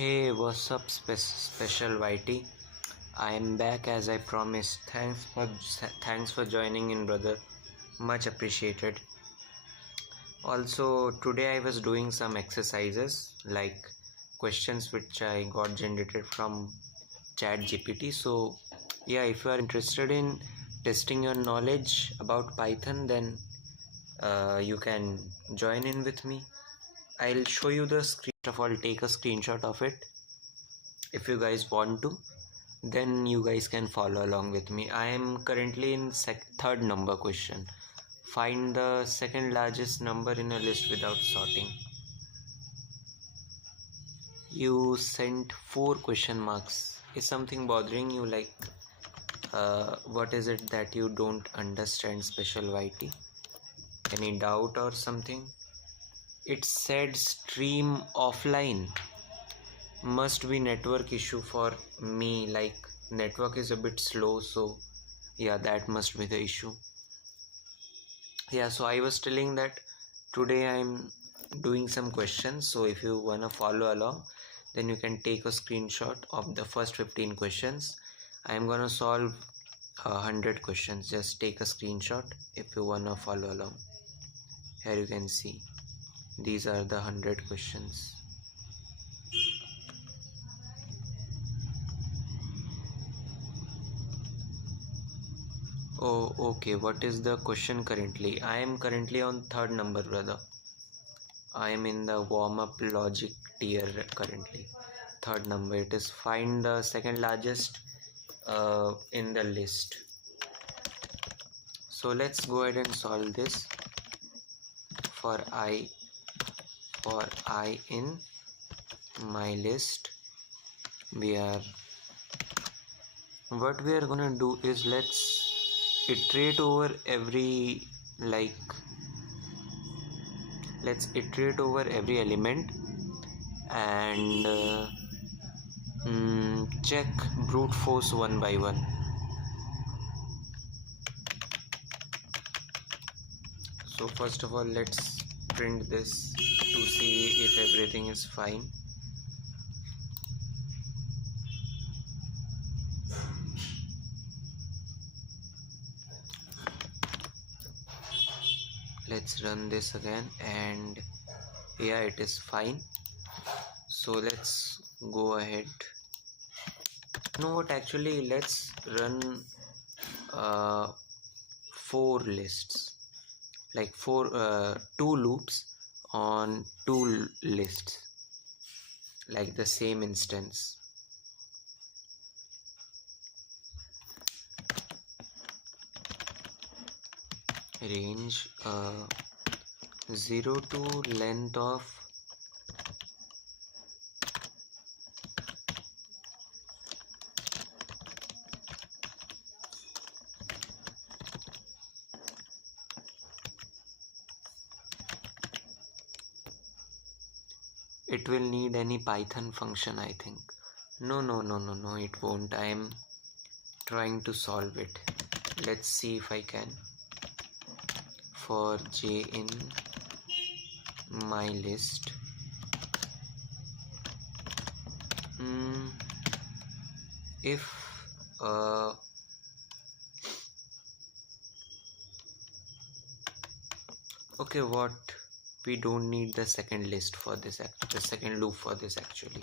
Hey, what's up, special YT? I am back as I promised. Thanks for joining in, brother. Much appreciated. Also, today I was doing some exercises like questions which I got generated from Chat GPT. So, yeah, if you are interested in testing your knowledge about Python, then you can join in with me. I'll show you the screen. First of all, take a screenshot of it if you guys want to. Then you guys can follow along with me. I am currently in third number question. Find the second largest number in a list without sorting. You sent 4 question marks. Is something bothering you? Like what is it that you don't understand, special YT? Any doubt or something? It said stream offline. Must be network issue for me, like network is a bit slow, so yeah, that must be the issue. Yeah, so I was telling that today I'm doing some questions, so if you wanna follow along, then you can take a screenshot of the first 15 questions. I'm gonna solve 100 questions. Just take a screenshot if you wanna follow along. Here you can see these are the 100 questions. Oh, okay. What is the question currently? I am currently on third number, brother. I am in the warm-up logic tier currently. Third number. It is find the second largest in the list. So let's go ahead and solve this. For I in my list, what we are gonna do is let's iterate over every element and check brute force one by one. So first of all, let's print this to see if everything is fine. Let's run this again, and yeah, it is fine. So let's go ahead. You know what, actually let's run 4 lists, like 2 loops on 2 lists, like the same instance. Range 0 to length of it will need any Python function, I think. No, it won't. I am trying to solve it. Let's see if I can. For j in my list, if okay, what, we don't need the second list for this, the second loop for this actually.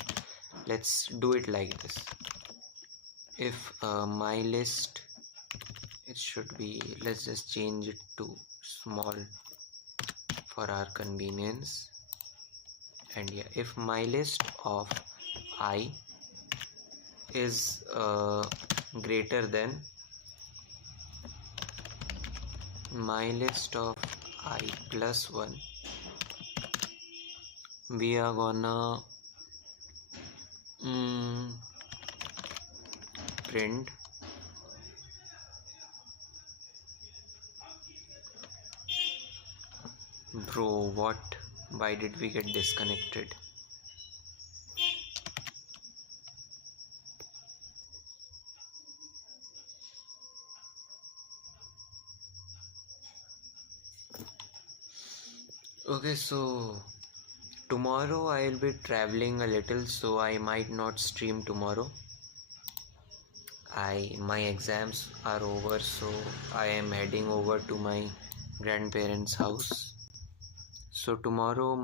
Let's do it like this. If my list, it should be, let's just change it to small for our convenience. And yeah, if my list of I is greater than my list of I plus 1, we are gonna print bro, what, why did we get disconnected? Okay, so Tomorrow I will be traveling a little, so I might not stream tomorrow. My exams are over, so I am heading over to my grandparents' house. So tomorrow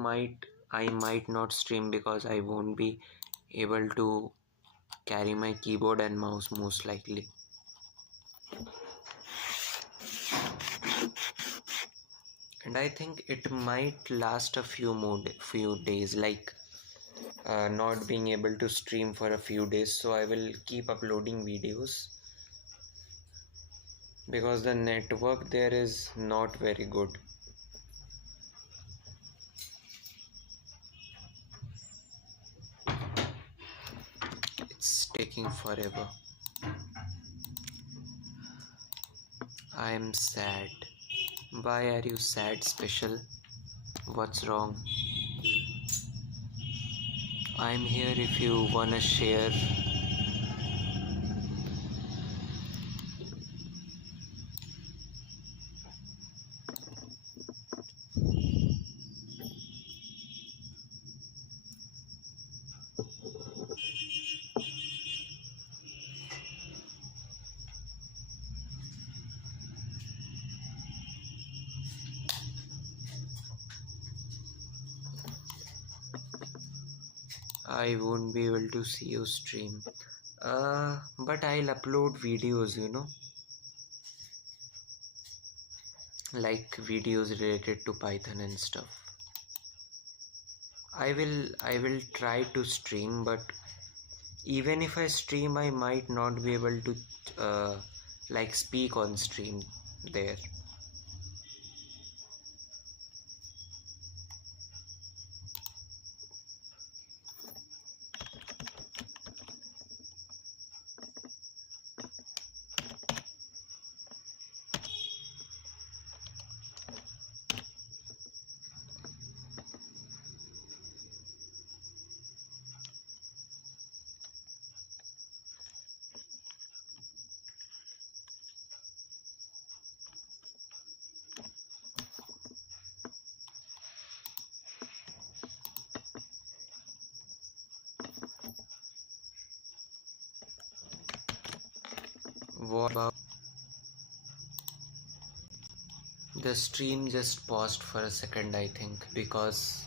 I might not stream because I won't be able to carry my keyboard and mouse most likely. And I think it might last a few days, like not being able to stream for a few days. So I will keep uploading videos because the network there is not very good. It's taking forever. I am sad. Why are you sad, Special? What's wrong? I'm here if you wanna share. I won't be able to see you stream. But I'll upload videos, like videos related to Python and stuff. I will try to stream, but even if I stream, I might not be able to like speak on stream there. What about the stream? Just paused for a second, I think, because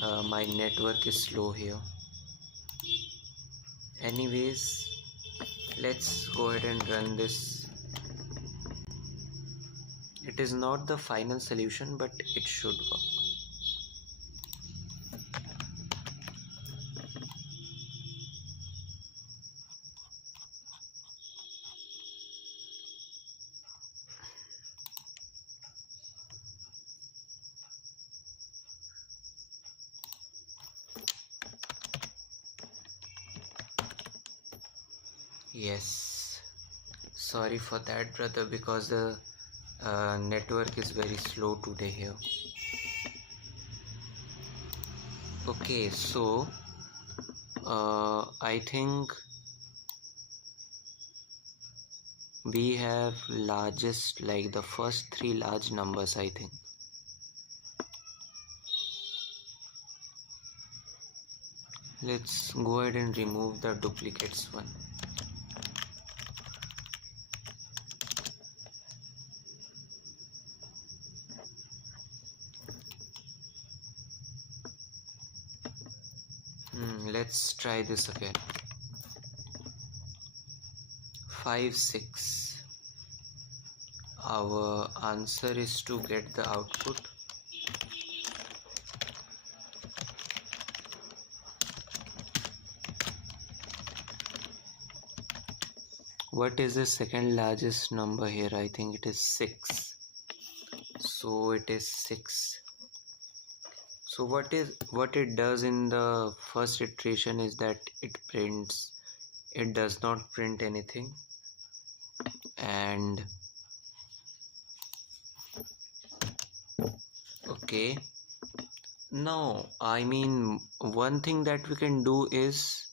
my network is slow here. Anyways, let's go ahead and run this. It is not the final solution, but it should work. Yes, sorry for that, brother, because the network is very slow today here. Okay, so I think we have largest, like the first three large numbers, I think. Let's go ahead and remove the duplicates one. Let's try this again. 5, 6. Our answer is to get the output. What is the second largest number here? I think it is 6. So it is 6. So what it does in the first iteration is that it does not print anything, and okay, now I mean, one thing that we can do is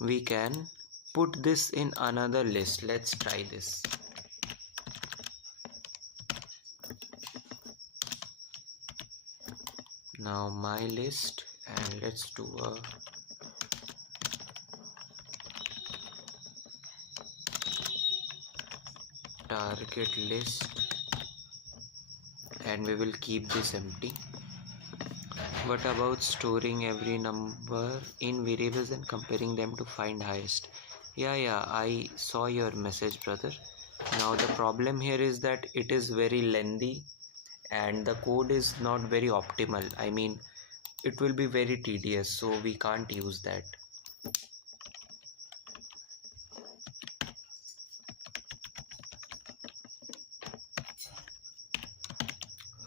we can put this in another list. Let's try this. Now my list, and let's do a target list, and we will keep this empty. What about storing every number in variables and comparing them to find highest? Yeah, I saw your message, brother. Now the problem here is that it is very lengthy and the code is not very optimal. I mean, it will be very tedious, so we can't use that.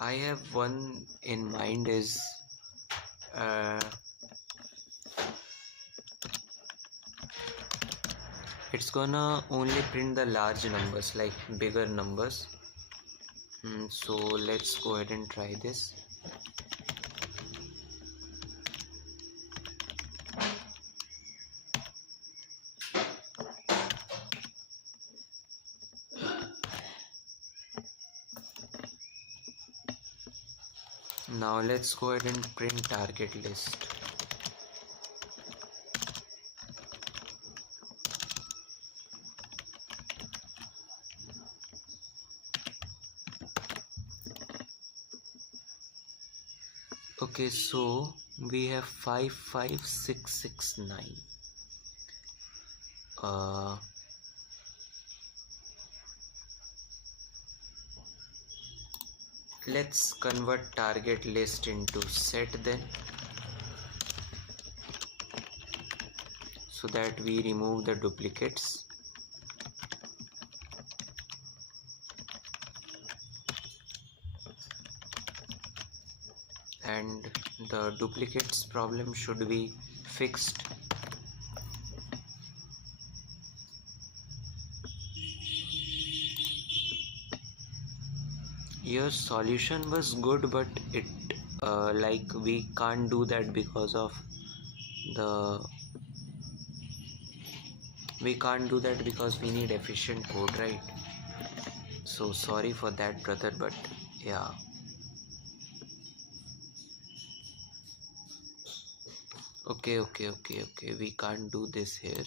I have one in mind is it's gonna only print the large numbers, like bigger numbers. So let's go ahead and try this. Now let's go ahead and print target list. Okay, so we have 55669. Let's convert target list into set then, so that we remove the duplicates. And the duplicates problem should be fixed. Your solution was good, but it like we can't do that because of we need efficient code, right? So sorry for that, brother, but yeah. Okay, we can't do this here.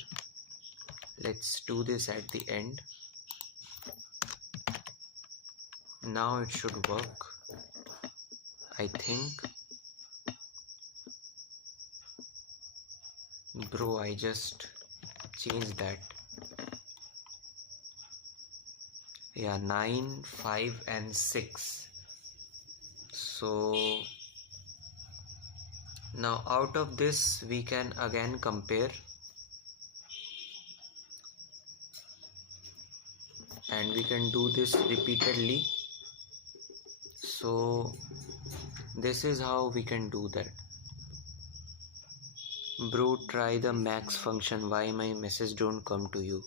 Let's do this at the end. Now it should work, I think. Bro, I just changed that. Yeah, 9, 5 and 6. So now out of this we can again compare, and we can do this repeatedly. So this is how we can do that. Bro, try the max function. Why my message don't come to you?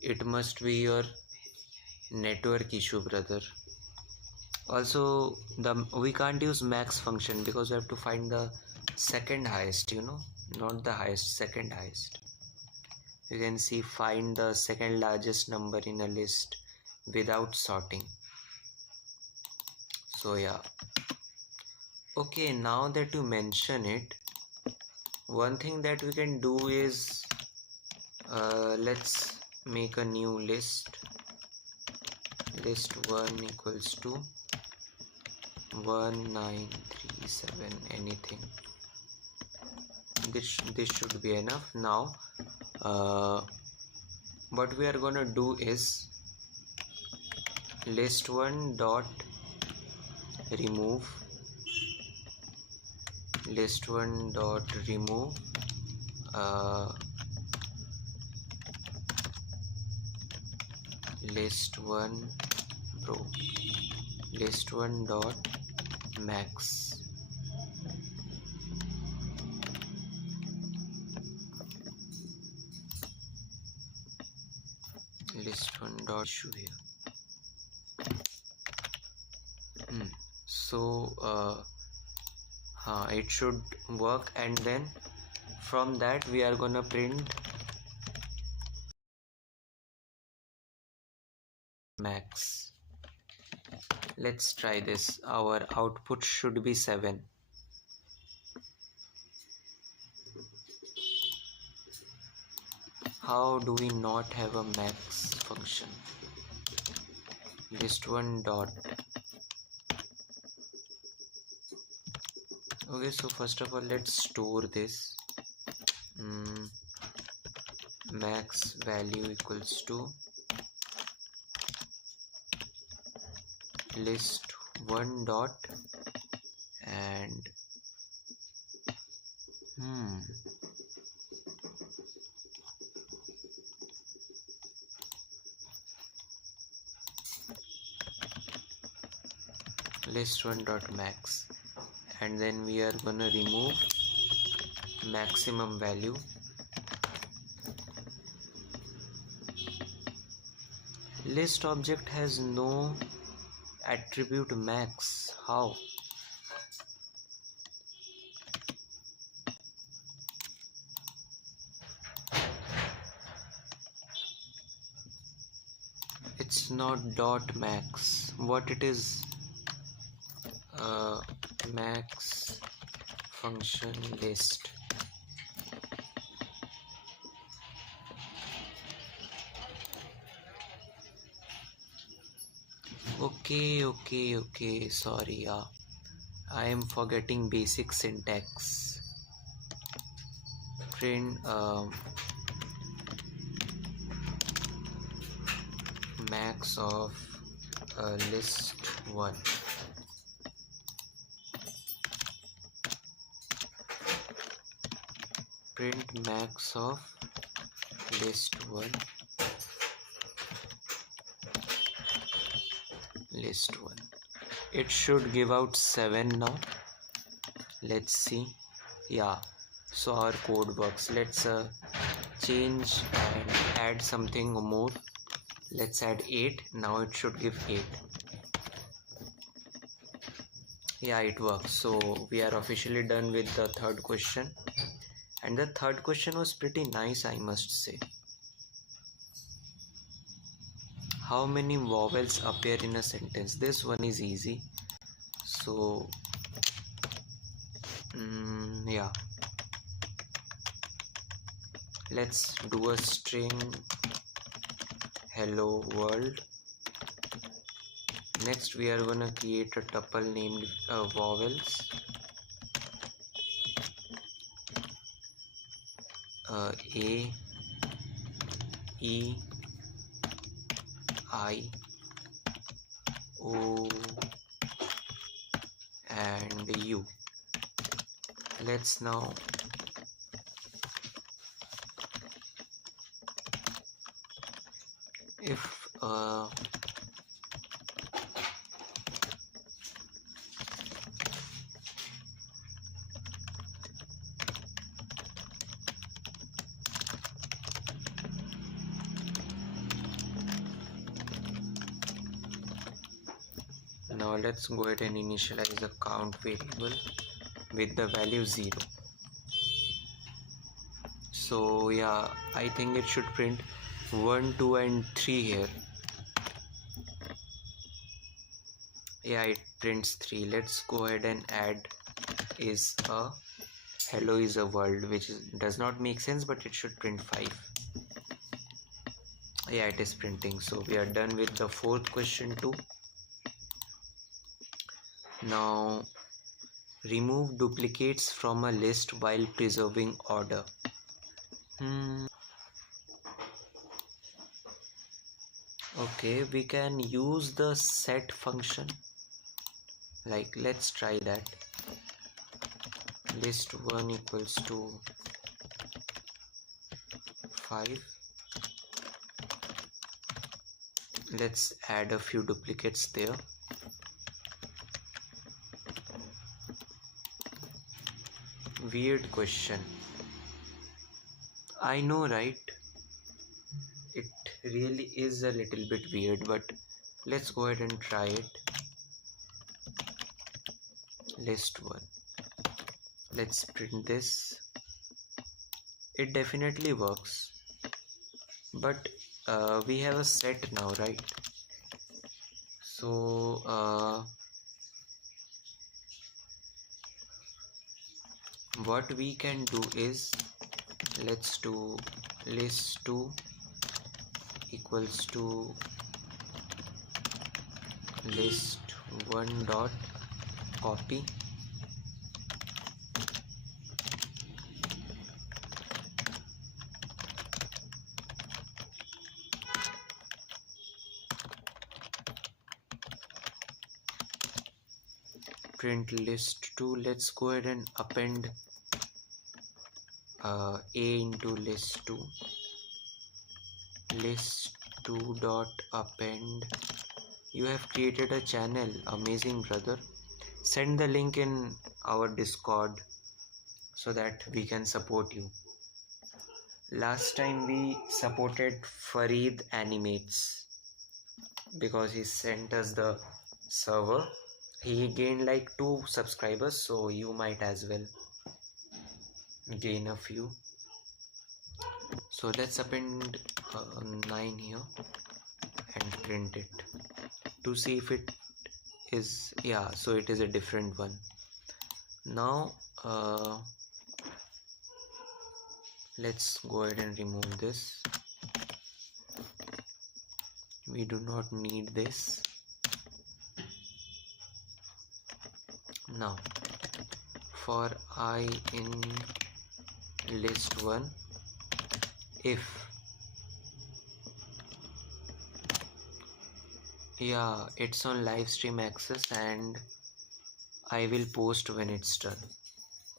It must be your network issue, brother. Also, we can't use max function because we have to find the second highest, not the highest, second highest. You can see find the second largest number in a list without sorting. So yeah. Okay, now that you mention it, one thing that we can do is let's make a new list. List 1 equals to 1937 anything. This should be enough. Now what we are gonna do is list 1 dot remove list 1 dot remove list 1 dot max. List 1 dot issue here. So it should work, and then from that we are gonna print max. Let's try this. Our output should be 7. How do we not have a max function? List1 dot. Okay, so first of all let's store this. Max value equals to list1 dot and list1 dot max, and then we are gonna remove maximum value. List object has no attribute max. How? It's not dot max. What it is? Max function list. Okay, sorry, I am forgetting basic syntax. Print max of list1. Print max of list1. List1. It should give out 7 now. Let's see. Yeah, so our code works. Let's change and add something more. Let's add 8. Now it should give 8. Yeah, it works. So we are officially done with the third question, and the third question was pretty nice, I must say. How many vowels appear in a sentence? This one is easy. So yeah, let's do a string hello world. Next we are gonna create a tuple named vowels. A, E, I, O and U. Let's now if now let's go ahead and initialize the count variable with the value 0. So yeah, I think it should print 1, 2 and 3 here. Yeah, it prints 3. Let's go ahead and add is a hello is a world, which does not make sense, but it should print 5. Yeah, it is printing. So we are done with the fourth question too. Now remove duplicates from a list while preserving order. Okay, we can use the set function. Like, let's try that. List1 equals to 5. Let's add a few duplicates there. Weird question. I know, right? It really is a little bit weird, but let's go ahead and try it. List1. Let's print this. It definitely works, but we have a set now, right? So what we can do is, let's do list2 equals to list1 dot copy, print list2. Let's go ahead and append a into list2. list2 dot append. You have created a channel, amazing brother. Send the link in our Discord so that we can support you. Last time we supported Farid Animates because he sent us the server. He gained like 2 subscribers, so you might as well gain a few. So let's append 9 here and print it to see if it is, yeah, so it is a different one. Now let's go ahead and remove this. We do not need this. Now for I in list1, if, yeah, it's on live stream access and I will post when it's done.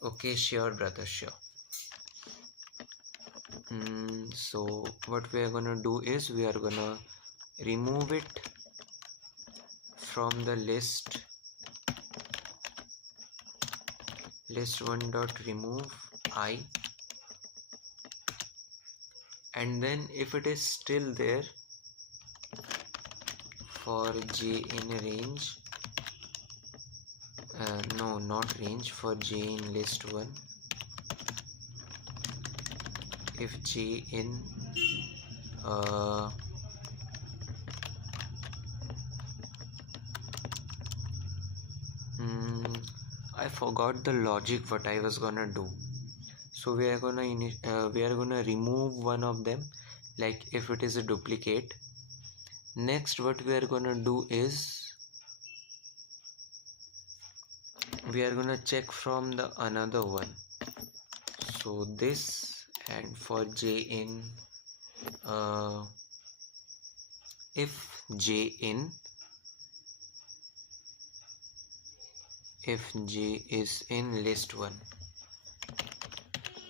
Okay, sure brother, sure. So what we are gonna do is we are gonna remove it from the list1 dot remove I, and then if it is still there, for j in range, no, not range, for j in list1, if j in I forgot the logic what I was gonna do. So we are gonna remove one of them, like if it is a duplicate. Next what we are gonna do is we are gonna check from the another one. So this, and for j in if j is in list1,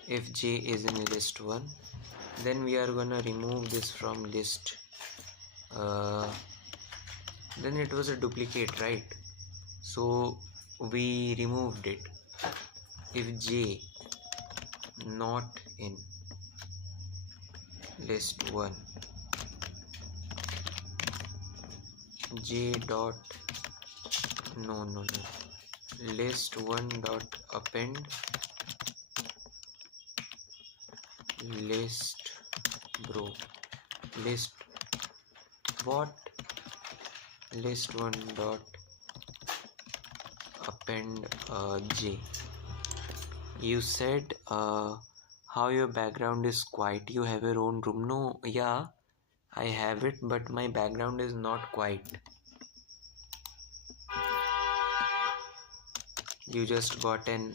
if j is in list1, then we are gonna remove this from list. Then it was a duplicate, right? So we removed it. If j not in list1, j dot no list1 dot append list what list1 dot append j. You said how your background is quiet, you have your own room. No, yeah, I have it, but my background is not quiet. You just got an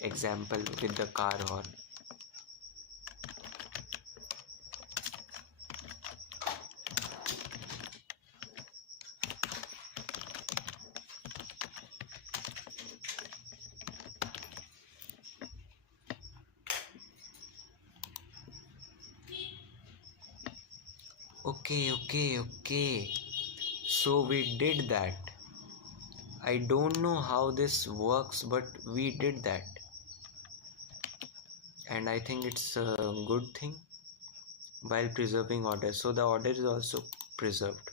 example with the car horn. Okay. So we did that. I don't know how this works, but we did that. And I think it's a good thing while preserving order. So the order is also preserved.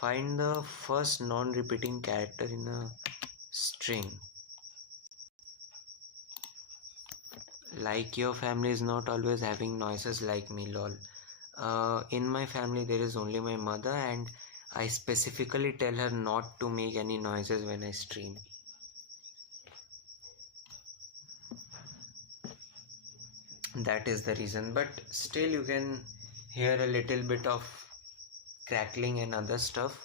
Find the first non-repeating character in a string. Like your family is not always having noises like me, lol. In my family there is only my mother, and I specifically tell her not to make any noises when I stream. That is the reason, but still you can hear a little bit of crackling and other stuff,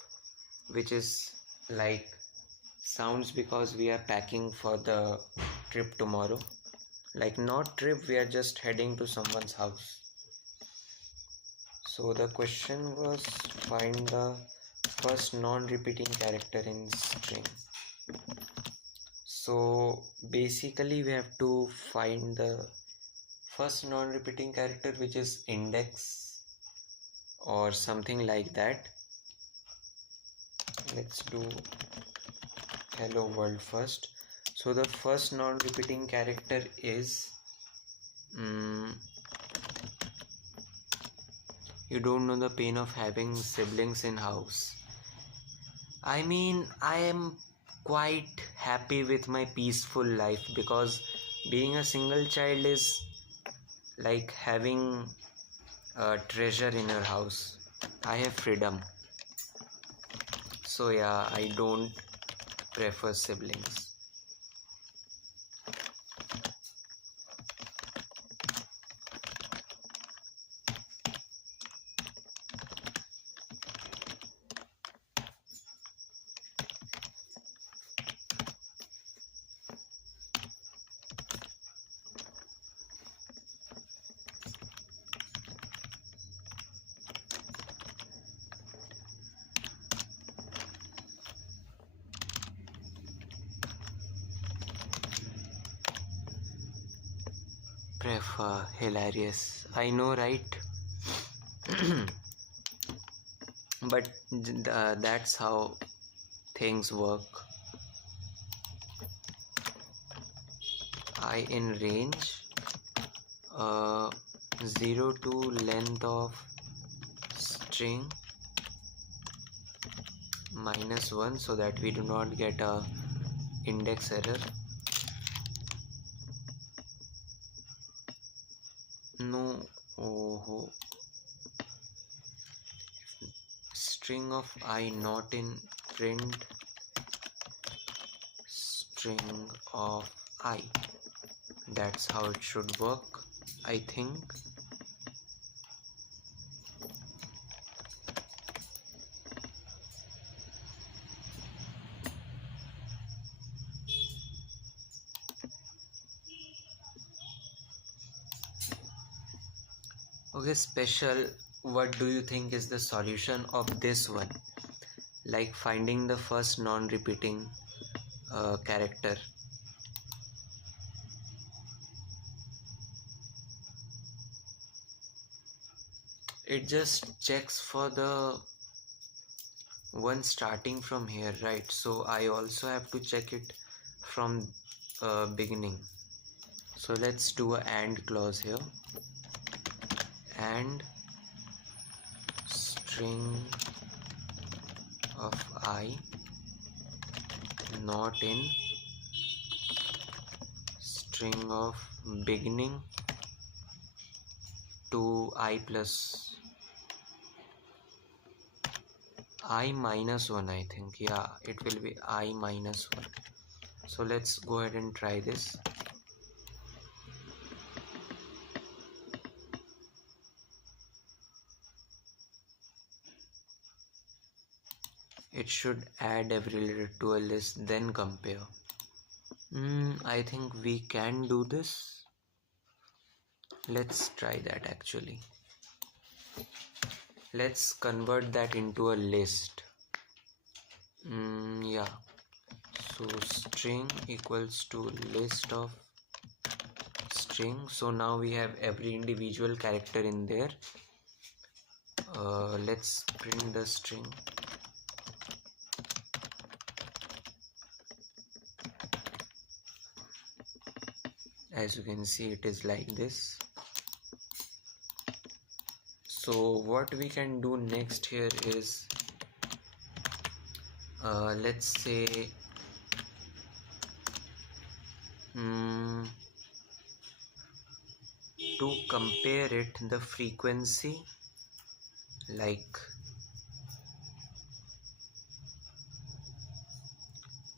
which is like sounds because we are packing for the trip tomorrow. Like not trip, we are just heading to someone's house. So the question was find the first non-repeating character in string. So basically we have to find the first non-repeating character, which is index or something like that. Let's do hello world first. So the first non-repeating character is you don't know the pain of having siblings in house. I mean, I am quite happy with my peaceful life because being a single child is like having a treasure in your house. I have freedom. So yeah, I don't prefer siblings. Prefer, hilarious. I know, right? But that's how things work. I in range 0 to length of string -1 so that we do not get a index error. No, oh, string of I not in print string of I. That's how it should work, I think. Okay, special, what do you think is the solution of this one? Like finding the first non-repeating character. It just checks for the one starting from here, right? So I also have to check it from beginning. So let's do a AND clause here. And string of I not in string of beginning to I plus I minus 1, I think. Yeah, it will be I minus 1. So let's go ahead and try this. It should add every letter to a list, then compare. I think we can do this. Let's try that actually. Let's convert that into a list. Yeah. So string equals to list of string. So now we have every individual character in there. Let's print the string. As you can see, it is like this. So what we can do next here is let's say to compare it, the frequency, like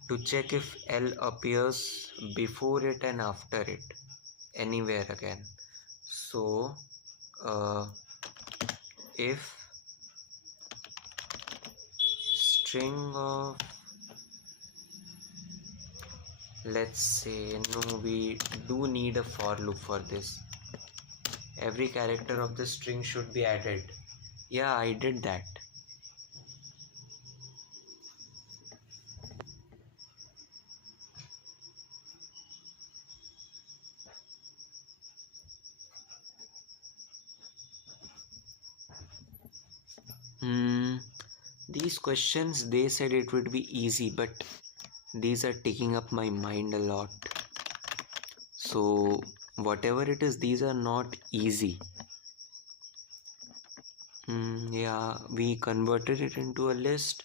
to check if L appears before it and after it anywhere again. So if string of, let's say, no, we do need a for loop for this. Every character of the string should be added. Yeah, I did that. These questions, they said it would be easy, but these are taking up my mind a lot. So whatever it is, these are not easy. Yeah, we converted it into a list.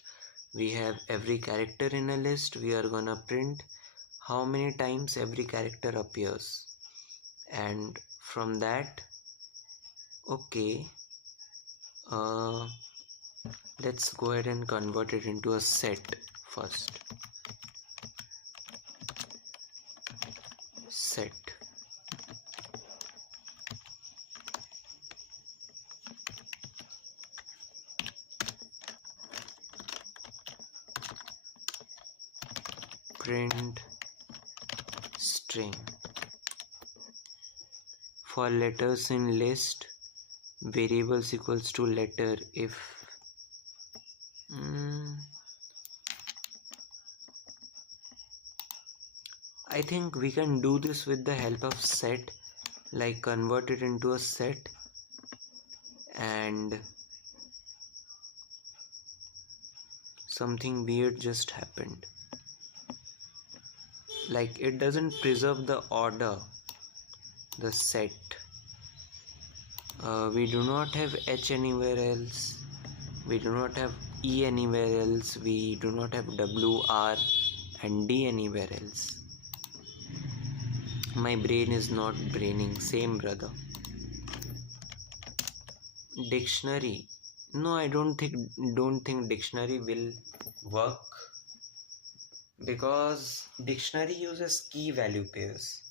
We have every character in a list. We are gonna print how many times every character appears, and from that, okay, let's go ahead and convert it into a set first. Set. Print string. For letters in list, variables equals to letter if I think we can do this with the help of set, like convert it into a set, and something weird just happened. Like, it doesn't preserve the order, the set. We do not have H anywhere else. We do not have E anywhere else. We do not have W, R and D anywhere else. My brain is not braining. Same, brother. Dictionary. No, I don't think dictionary will work, because dictionary uses key value pairs.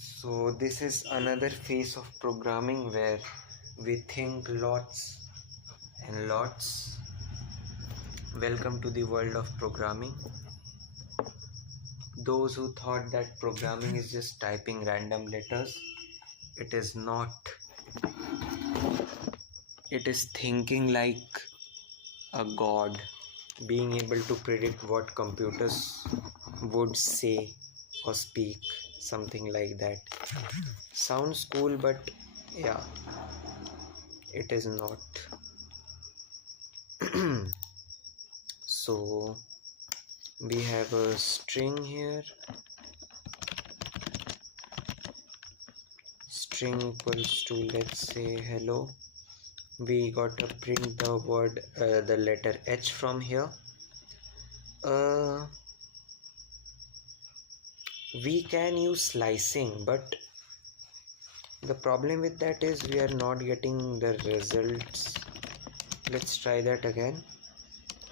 So this is another phase of programming where we think lots and lots. Welcome to the world of programming. Those who thought that programming is just typing random letters, it is not. It is thinking like a god, being able to predict what computers would say or speak, something like that. Sounds cool, but yeah, it is not. So we have a string here. String equals to, let's say, hello. We got to print the word, the letter H from here. We can use slicing, but the problem with that is we are not getting the results. Let's try that again.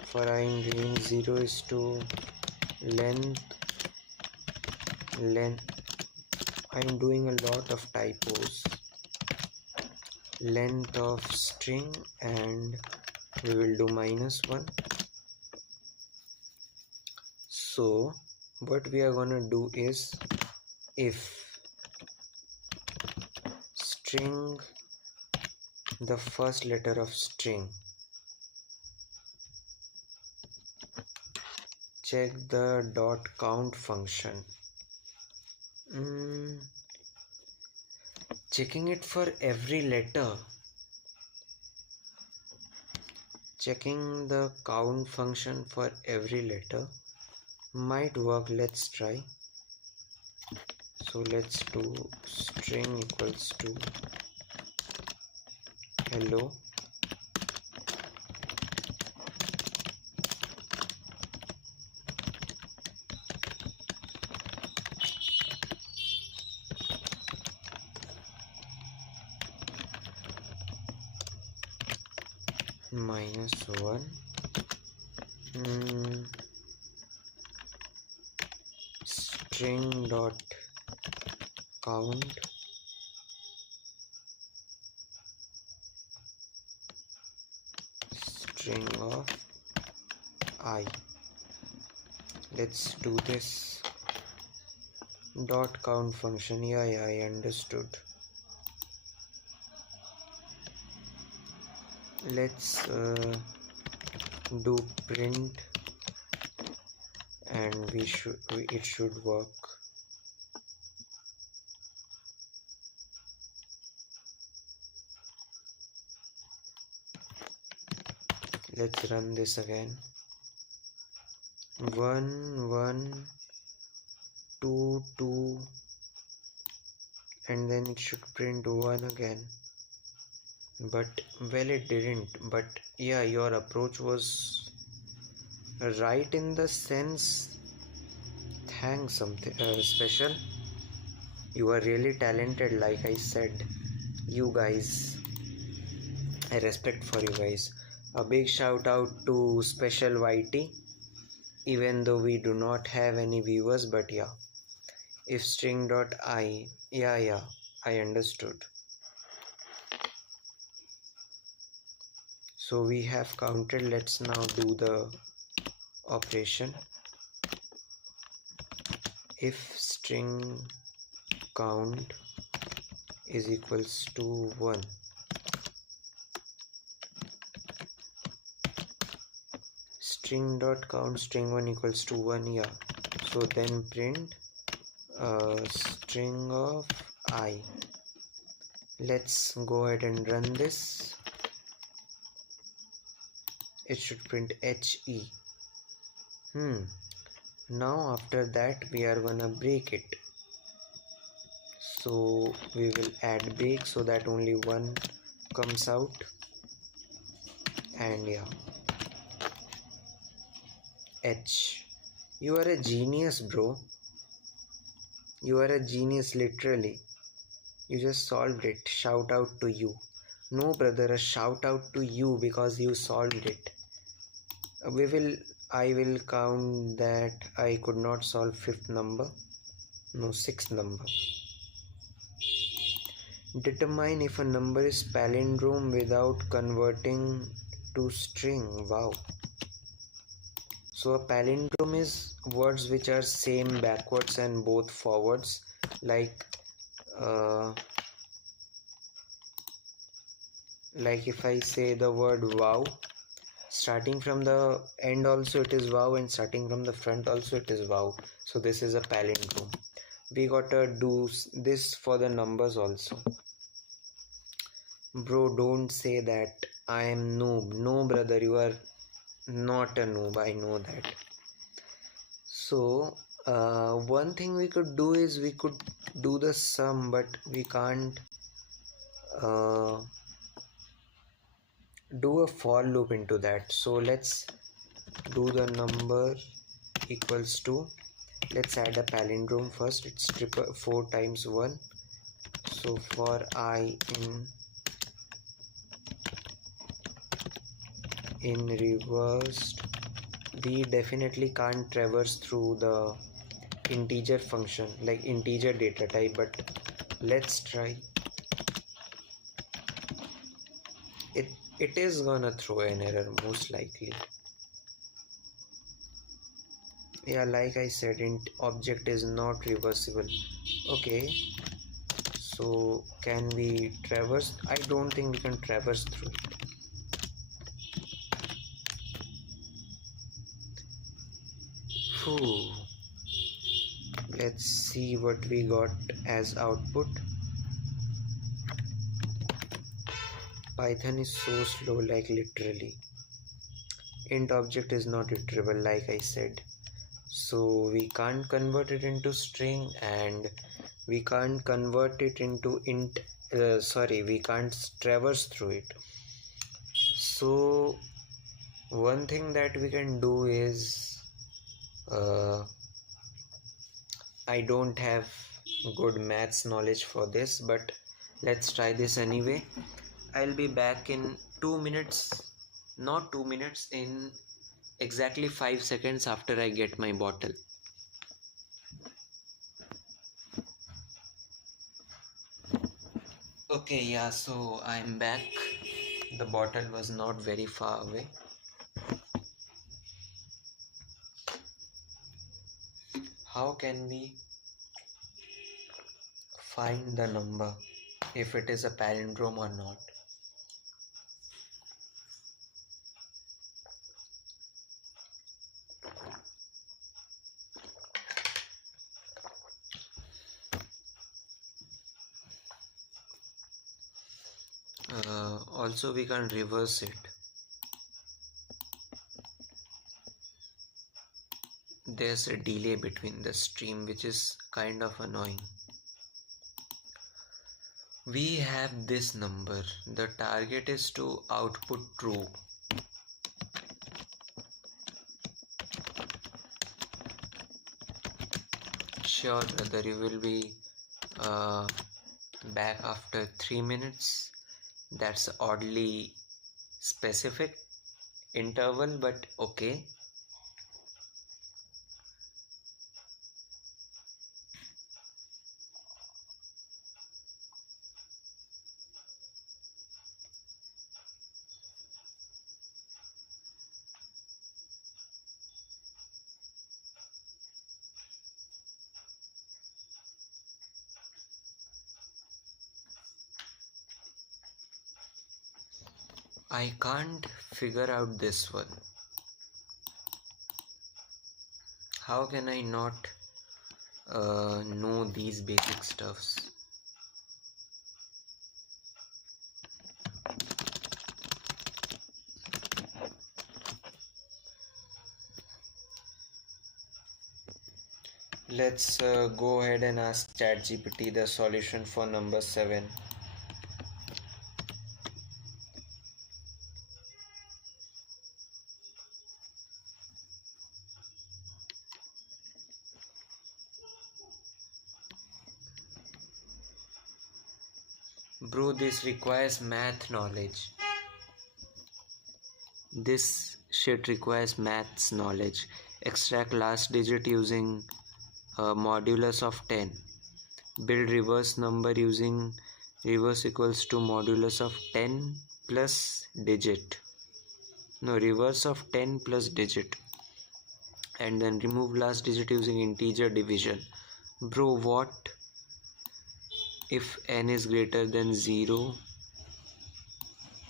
For I in green, 0 is to length. I'm doing a lot of typos. Length of string, and we will do -1. So what we are gonna do is, if string, the first letter of string, check the dot count function. Checking it for every letter. Checking the count function for every letter might work. Let's try. So let's do string equals to hello. -1. string dot count string of I. Let's do this. Dot count function. Yeah, I understood. Let's do print, and it should work. Let's run this again. 1 1 2 2, and then it should print 1 again. But well, it didn't. But yeah, your approach was right in the sense. Thanks, something special. You are really talented, like I said. You guys, I respect for you guys. A big shout out to Special YT. Even though we do not have any viewers, but yeah. If string.I, yeah, I understood. So we have counted. Let's now do the operation. If string count is equals to 1, string dot count string 1 equals to 1, yeah. So then print string of I. Let's go ahead and run this. It should print HE. Now after that we are gonna break it. So we will add break so that only 1 comes out. And yeah, H. You are a genius, bro. You are a genius, literally. You just solved it. Shout out to you. No, brother, a shout out to you because you solved it. I will count that I could not solve 5th number. No, 6th number. Determine if a number is palindrome without converting to string. Wow. So a palindrome is words which are same backwards and both forwards. Like if I say the word wow, starting from the end also it is wow, and starting from the front also it is wow. So this is a palindrome. We gotta do this for the numbers also. Bro, don't say that I am noob. No, brother, you are not a noob. I know that. So one thing we could do is we could do the sum, but we can't do a for loop into that. So let's do the number equals to, let's add a palindrome first. It's 4 times 1. So for I in reversed, we definitely can't traverse through the integer function, like integer data type, but let's try. It is gonna throw an error most likely. Yeah, like I said, int object is not reversible. Okay, so can we traverse? I don't think we can traverse through it. Whew. Let's see what we got as output. Python is so slow, like literally. Int object is not iterable, like I said. So we can't convert it into string, and we can't convert it into int. We can't traverse through it. So one thing that we can do is, I don't have good maths knowledge for this, but let's try this anyway. I'll be back in 2 minutes, not 2 minutes, in exactly 5 seconds after I get my bottle. Okay, yeah, so I'm back. The bottle was not very far away. How can we find the number if it is a palindrome or not? Also, we can reverse it. There's a delay between the stream which is kind of annoying. We have this number. The target is to output true. Sure, brother, you will be back after 3 minutes. That's oddly specific interval, but okay. I can't figure out this one. How can I not know these basic stuffs? Let's go ahead and ask ChatGPT the solution for number 7. Bro, this requires math knowledge. This shit requires maths knowledge. Extract last digit using modulus of 10. Build reverse number using reverse equals to modulus of 10 plus digit. No, reverse of 10 plus digit. And then remove last digit using integer division. Bro, what if n is greater than 0?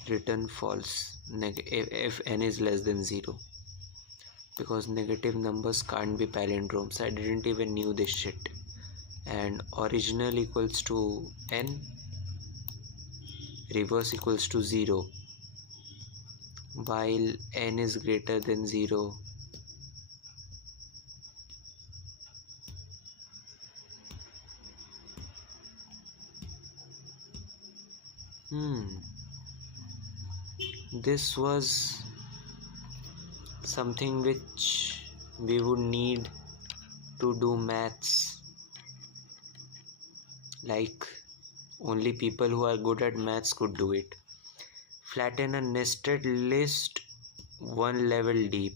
Return false. If n is less than 0. Because negative numbers can't be palindromes. I didn't even knew this shit. And original equals to n, reverse equals to 0, while n is greater than 0. This was something which we would need to do maths. Like only people who are good at maths could do it. Flatten a nested list 1 level deep.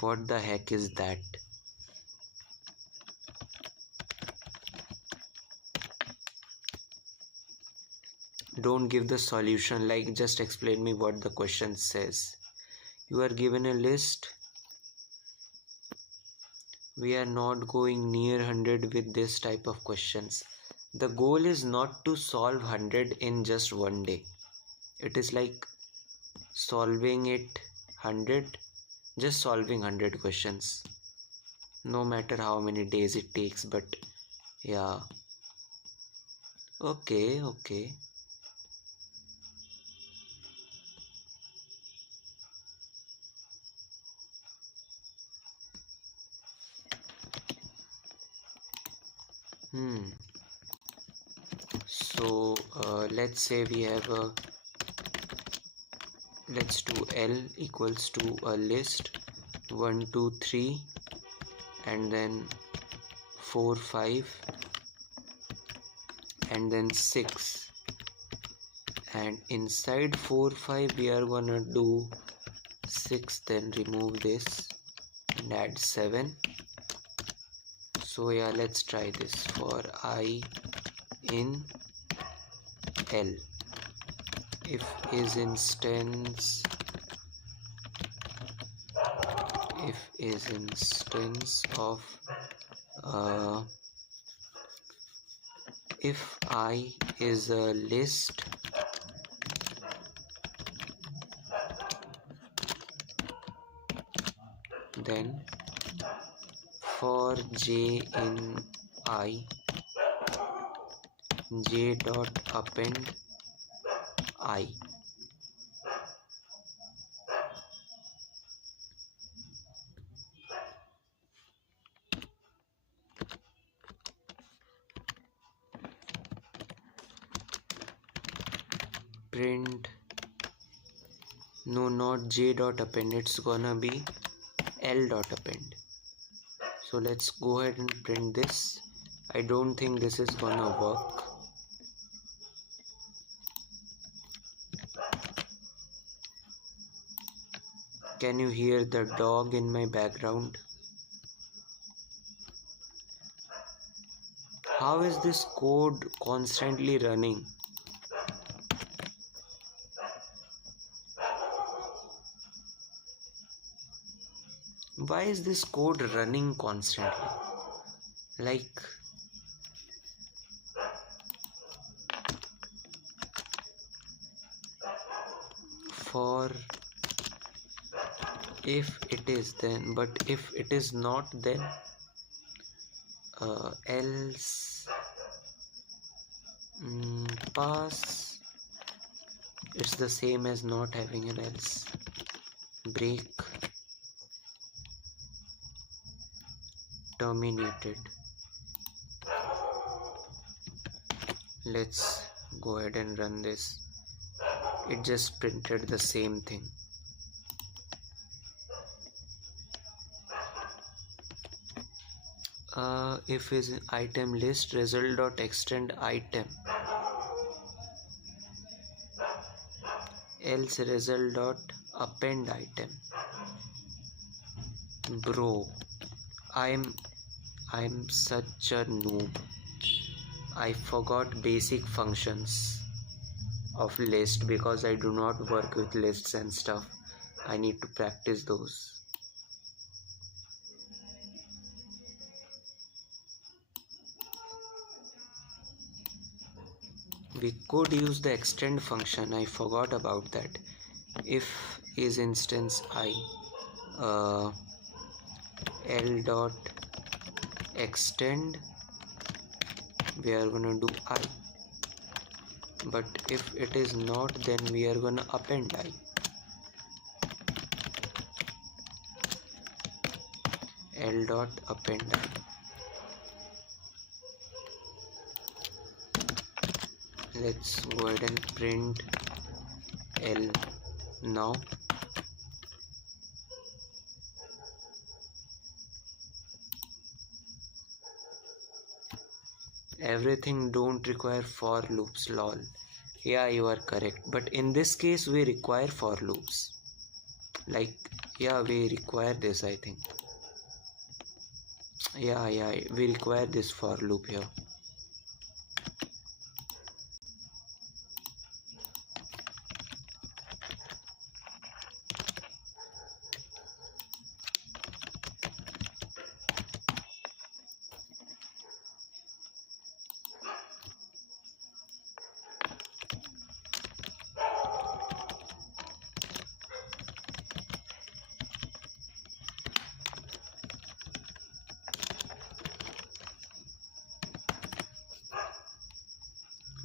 What the heck is that? Don't give the solution, like just explain me what the question says. You are given a list. We are not going near 100 with this type of questions. The goal is not to solve 100 in just one day. It is like solving it 100, just solving 100 questions. No matter how many days it takes, but yeah. Okay. So let's say we have a, let's do L equals to a list 1 2 3 and then 4 5 and then 6, and inside 4 5 we are gonna do 6, then remove this and add 7. So yeah, let's try this. For I in L, if is instance of if I is a list, then for j in I, j dot append I. Print, no, not j dot append, it's gonna be L dot append. So let's go ahead and print this. I don't think this is gonna work. Can you hear the dog in my background? How is this code constantly running? Why is this code running constantly? Like, for if it is, then, but if it is not, then else pass, it's the same as not having an else. Break, terminated. Let's go ahead and run this. It just printed the same thing. If is item list result dot extend item, else result dot append item. Bro, I'm such a noob. I forgot basic functions of list because I do not work with lists and stuff. I need to practice those. We could use the extend function. I forgot about that. If is instance I, L dot extend, we are gonna do I. But if it is not, then we are gonna append I. L dot append I. Let's go ahead and print L now. Everything don't require for loops, lol. Yeah, you are correct, but in this case we require for loops. Like, yeah, we require this, I think. Yeah, we require this for loop here.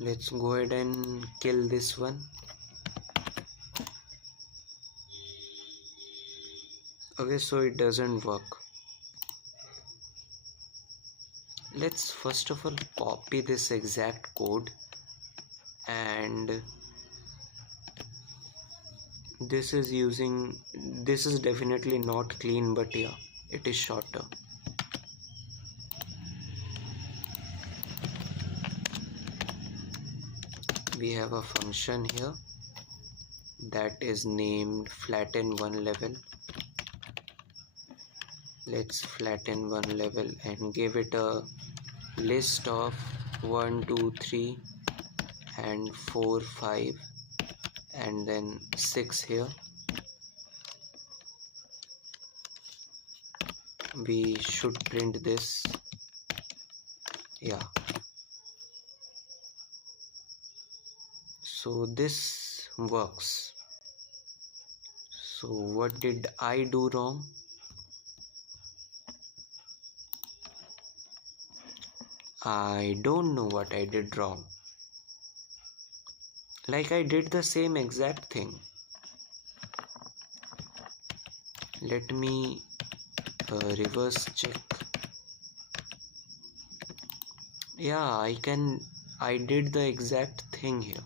Let's go ahead and kill this one. Okay, so it doesn't work. Let's first of all copy this exact code, and this is definitely not clean, but yeah, it is shorter. We have a function here, that is named flatten one level. Let's flatten one level and give it a list of 1 2 3 and 4 5 and then 6 here. We should print this. Yeah, so this works. So what did I do wrong? I don't know what I did wrong. Like I did the same exact thing. Let me reverse check. Yeah, I did the exact thing here.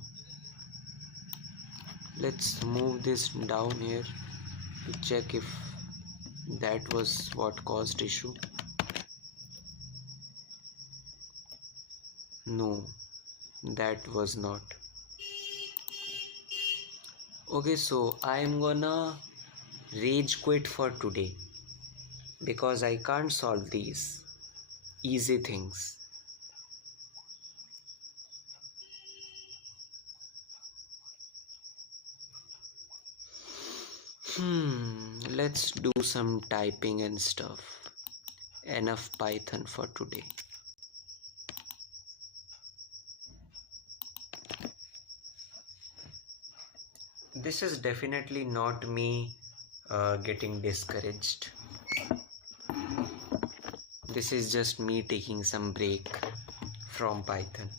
Let's move this down here to check if that was what caused issue. No, that was not. Okay, so I am gonna rage quit for today because I can't solve these easy things. Let's do some typing and stuff. Enough Python for today. This is definitely not me getting discouraged. This is just me taking some break from Python.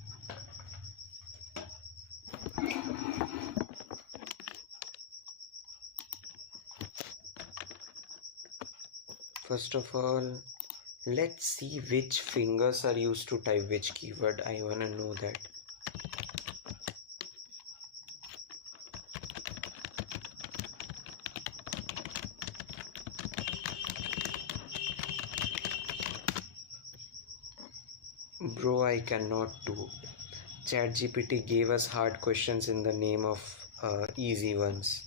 First of all, let's see which fingers are used to type which keyword. I wanna know that. Bro, I cannot do. ChatGPT gave us hard questions in the name of easy ones.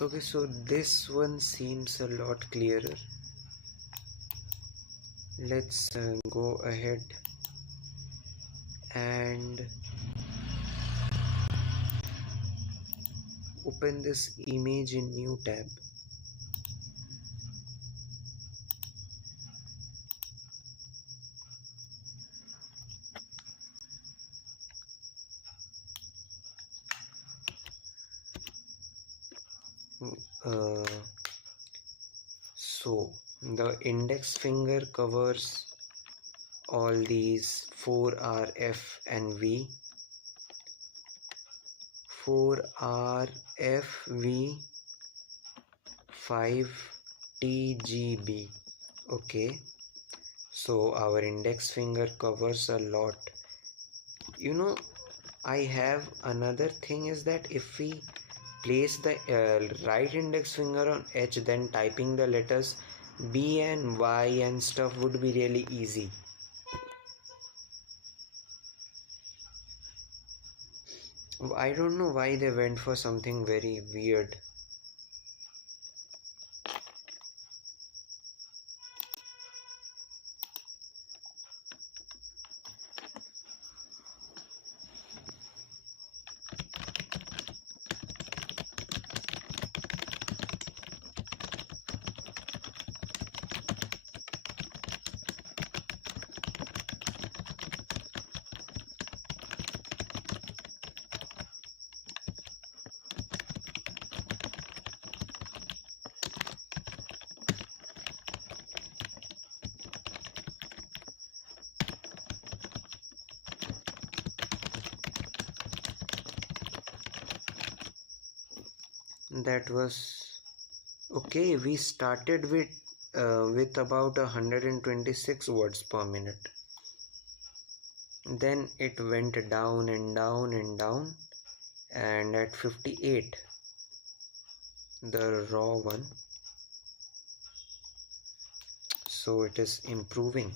Okay, so this one seems a lot clearer. Let's go ahead and open this image in new tab. So the index finger covers all these 4R, F and V. 4R, F, V, 5 TGB. Okay, so our index finger covers a lot. You know, I have another thing is that if we place the right index finger on H, then typing the letters B and Y and stuff would be really easy. I don't know why they went for something very weird. That was okay. We started with about 126 words per minute. Then it went down and down and down, and at 58 the raw one, so it is improving.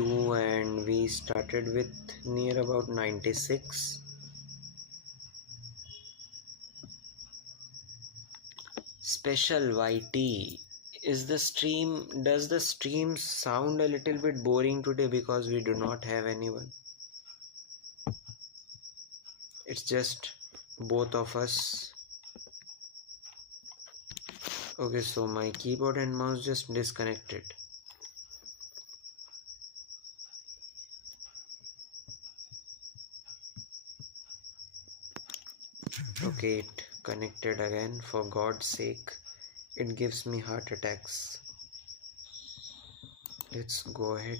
And we started with near about 96. Special YT, does the stream sound a little bit boring today because we do not have anyone? It's just both of us. Okay, so my keyboard and mouse just disconnected. Okay, it connected again. For God's sake, it gives me heart attacks. Let's go ahead.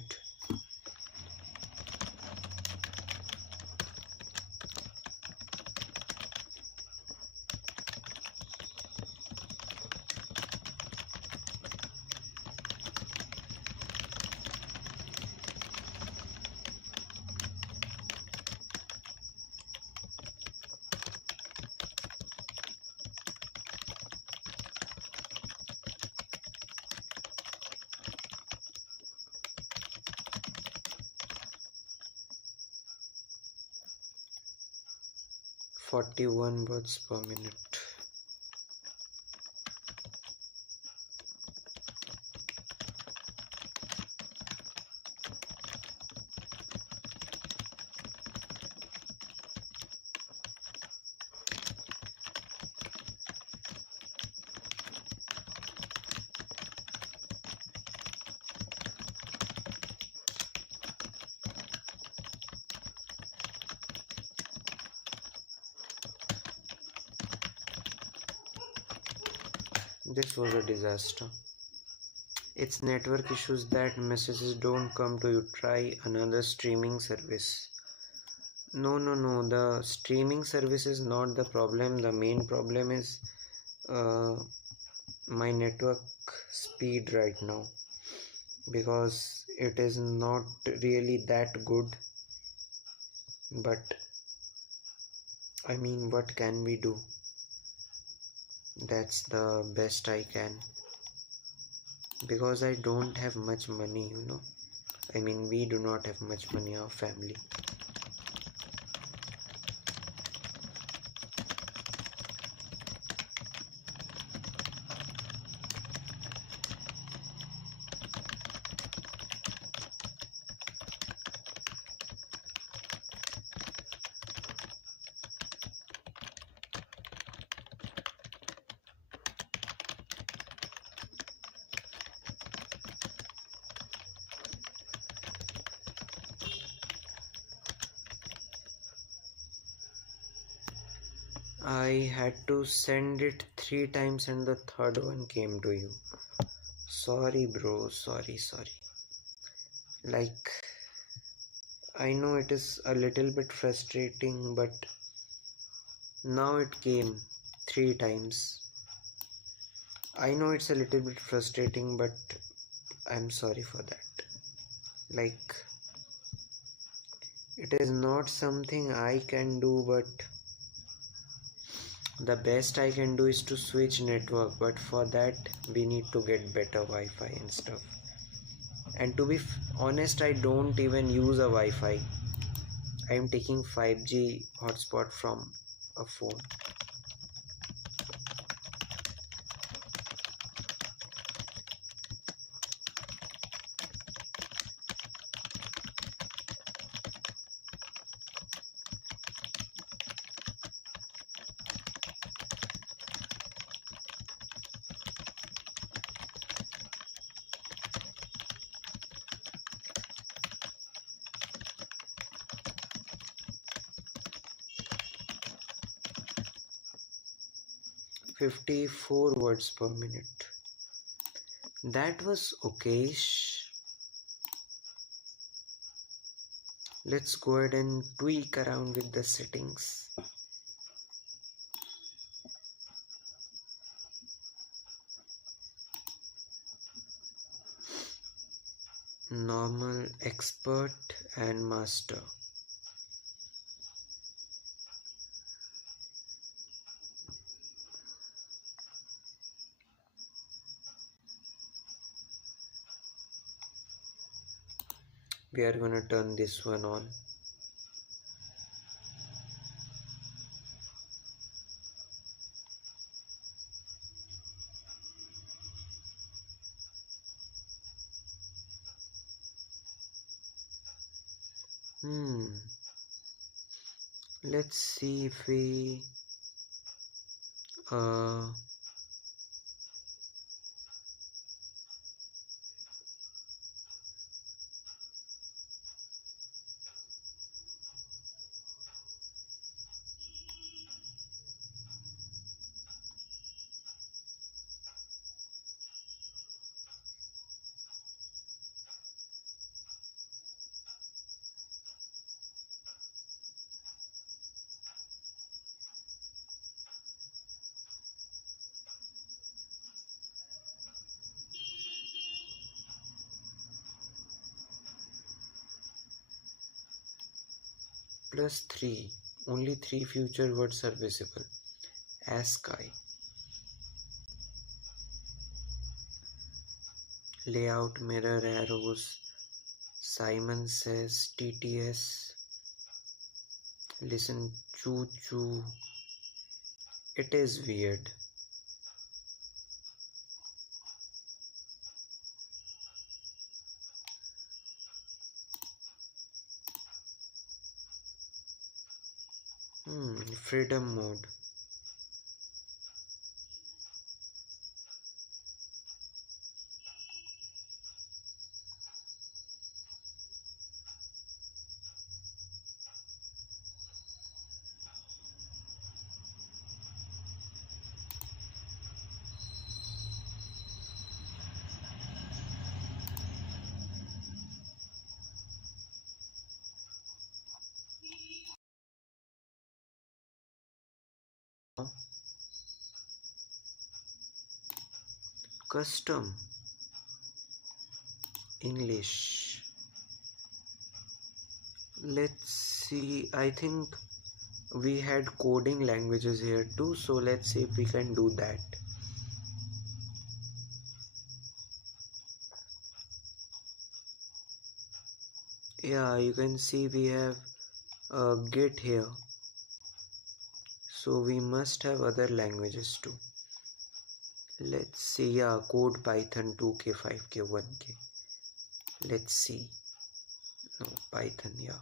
Forty-one words per minute. This was a disaster. It's network issues that messages don't come to you. Try another streaming service. No, the streaming service is not the problem. The main problem is my network speed right now, because it is not really that good. But I mean, what can we do? That's the best I can, because I don't have much money, I mean, we do not have much money, our family. I had to send it 3 times and the third one came to you. Sorry bro, sorry. Like, I know it is a little bit frustrating, but now it came 3 times. I know it's a little bit frustrating, but I'm sorry for that. Like, it is not something I can do, but the best I can do is to switch network, but for that we need to get better Wi-Fi and stuff. And to be honest, I don't even use a Wi-Fi. I am taking 5G hotspot from a phone. 54 words per minute. That was okayish. Let's go ahead and tweak around with the settings. Normal, expert and master. We are gonna turn this one on. Let's see if we +3. Only 3 future words are visible. ASCII. Layout, mirror, arrows. Simon says TTS. Listen, choo choo. It is weird. Freedom mode. Custom English. Let's see. I think we had coding languages here too, so let's see if we can do that. Yeah, you can see we have a Git here, so we must have other languages too. Let's see. Yeah, code Python 2k 5k 1k. Let's see. No, Python. Yeah.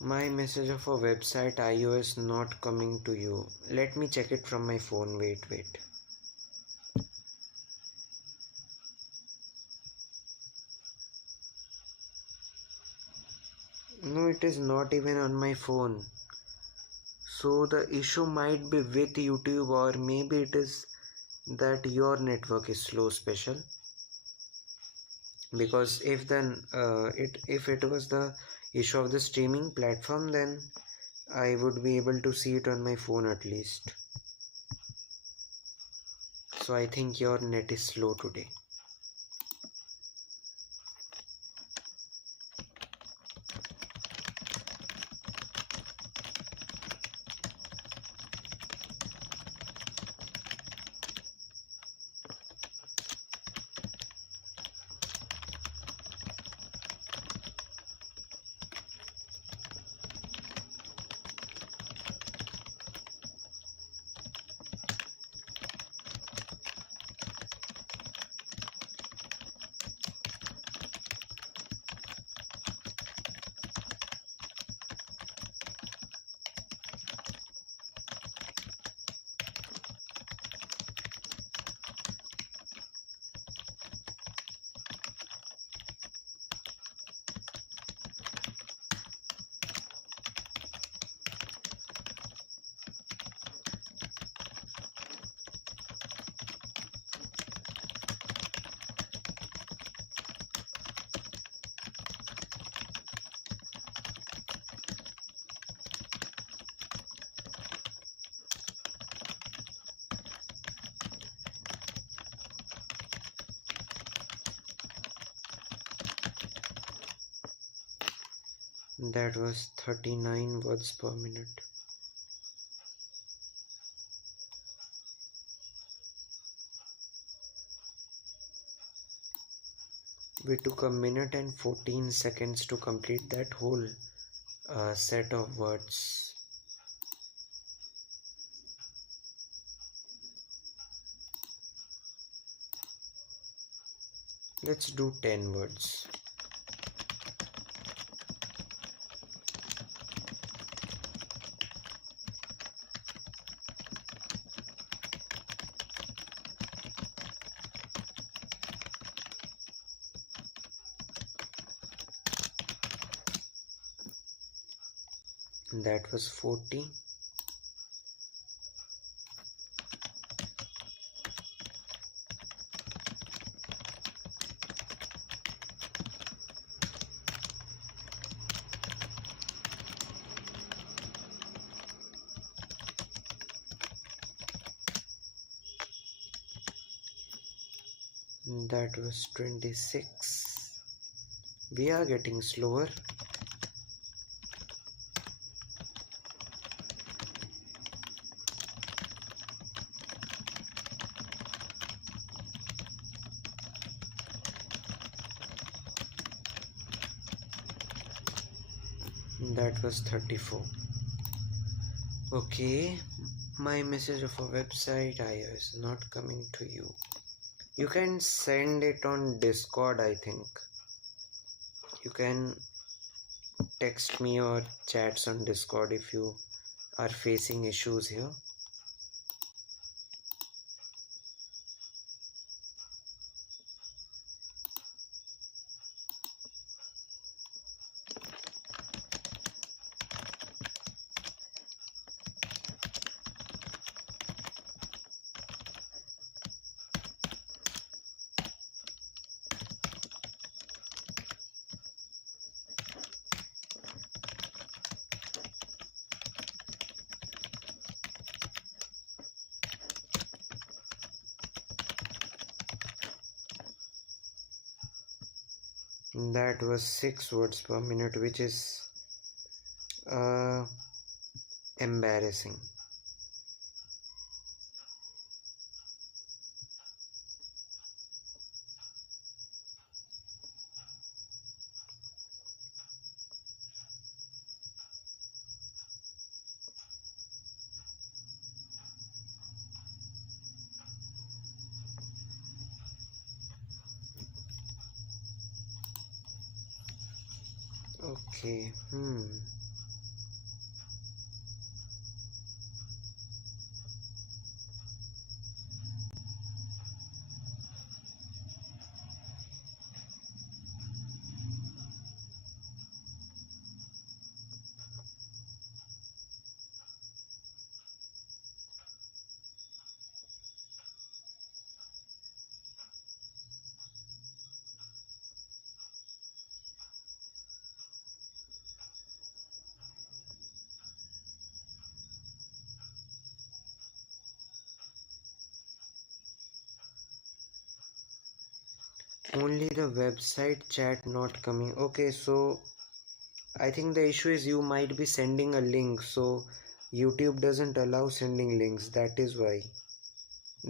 My message of a website iOS not coming to you. Let me check it from my phone. Wait. No, it is not even on my phone. So the issue might be with YouTube, or maybe it is that your network is slow, special. Because if it was the issue of the streaming platform, then I would be able to see it on my phone at least. So I think your net is slow today. That was 39 words per minute. We took a minute and 14 seconds to complete that whole set of words. Let's do 10 words. That was 40. That was 26. We are getting slower. That was 34. Okay, my message of a website is not coming to you. You can send it on Discord, I think. You can text me or chats on Discord if you are facing issues here. That was 6 words per minute, which is embarrassing. Okay, only the website chat not coming. Okay, so I think the issue is you might be sending a link, so YouTube doesn't allow sending links. That is why.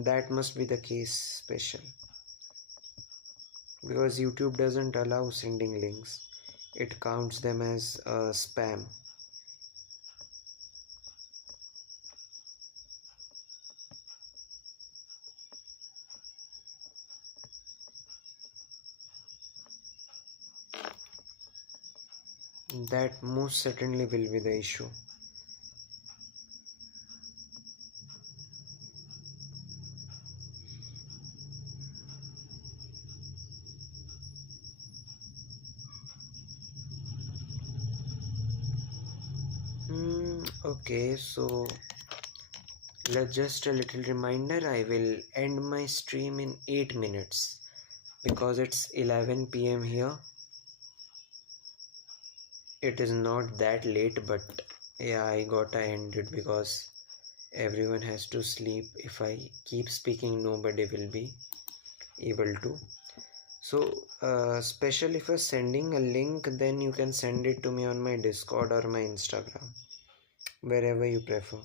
That must be the case, special. Because YouTube doesn't allow sending links. It counts them as spam. That most certainly will be the issue. Okay, so just a little reminder, I will end my stream in 8 minutes because it's 11 p.m. here. It is not that late, but yeah, I gotta end it because everyone has to sleep. If I keep speaking, nobody will be able to. So special, if you're sending a link, then you can send it to me on my Discord or my Instagram, wherever you prefer.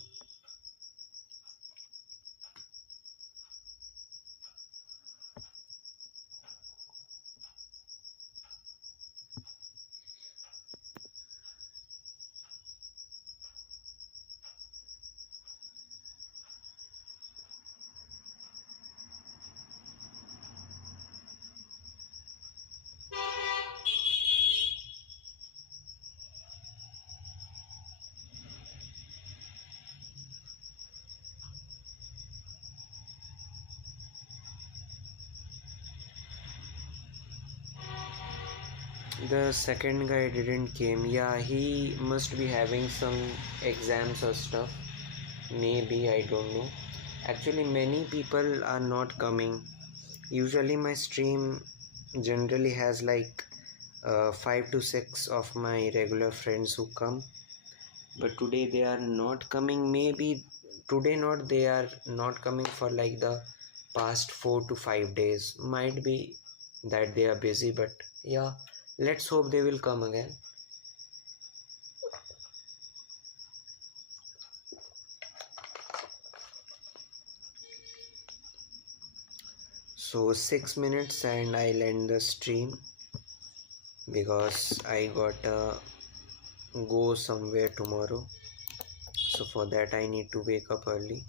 The second guy didn't came. Yeah, he must be having some exams or stuff. Maybe, I don't know. Actually, many people are not coming. Usually my stream generally has like 5 to 6 of my regular friends who come, but today they are not coming. Maybe today not, they are not coming for like the past 4 to 5 days. Might be that they are busy, but yeah, let's hope they will come again. So 6 minutes and I'll end the stream because I gotta go somewhere tomorrow. So for that I need to wake up early.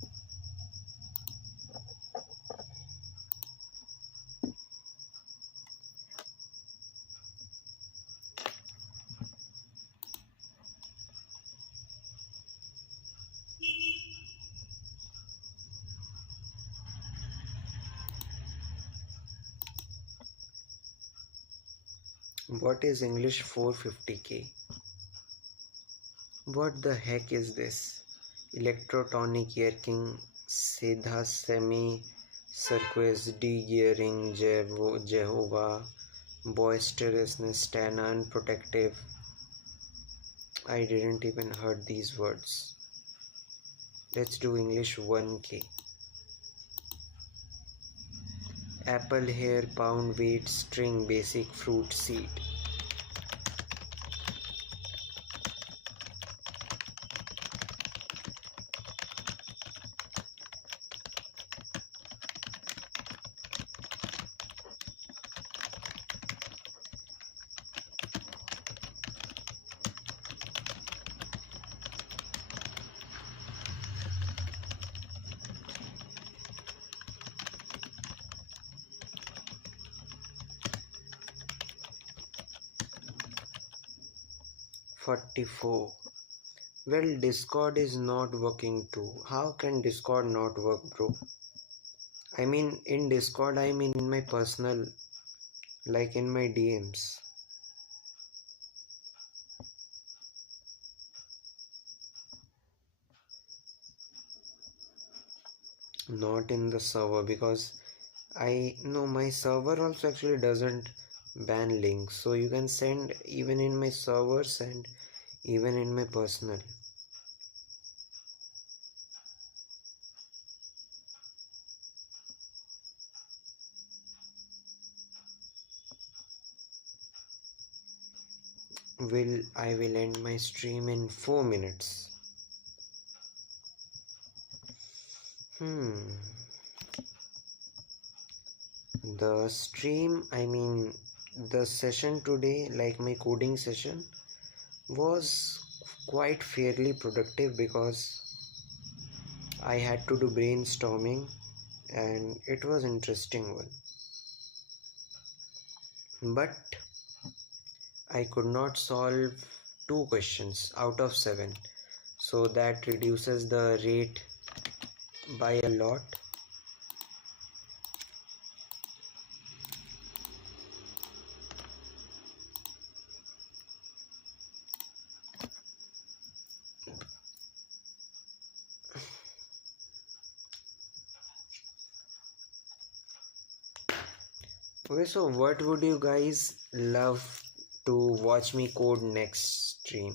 What is English 450k? What the heck is this? Electrotonic yerking, Siddha semi circuits, de-gearing, Jehovah, boisterousness, tan, unprotective. I didn't even heard these words. Let's do English 1k. Apple hair, pound weight, string, basic fruit seed. $44. Well, Discord is not working too. How can Discord not work, bro? I mean, in Discord, I mean in my personal, like in my DMs. Not in the server, because I know my server also actually doesn't ban links. So you can send even in my servers and even in my personal. I will end my stream in 4 minutes. The stream, I mean the session today, like my coding session, was quite fairly productive because I had to do brainstorming and it was interesting one. But I could not solve 2 questions out of 7, so that reduces the rate by a lot. Okay, so what would you guys love to watch me code next stream?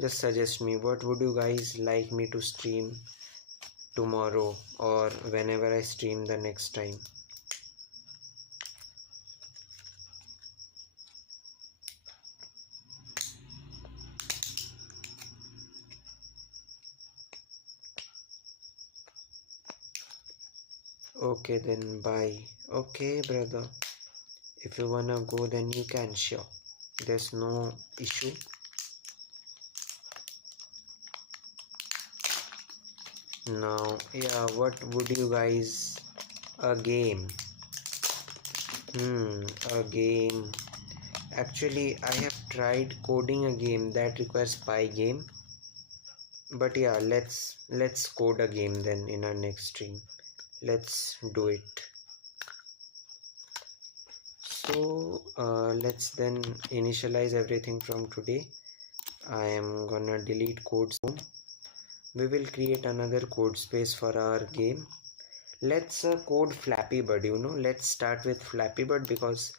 Just suggest me, what would you guys like me to stream tomorrow or whenever I stream the next time? Okay, then bye. Okay, brother. If you wanna go, then you can, sure. There's no issue. Now, yeah, what would you guys... A game. A game. Actually, I have tried coding a game that requires Pygame. But yeah, let's code a game then in our next stream. Let's do it. So let's then initialize everything from today. I am gonna delete code soon. We will create another code space for our game. Let's code Flappy Bird. Let's start with Flappy Bird because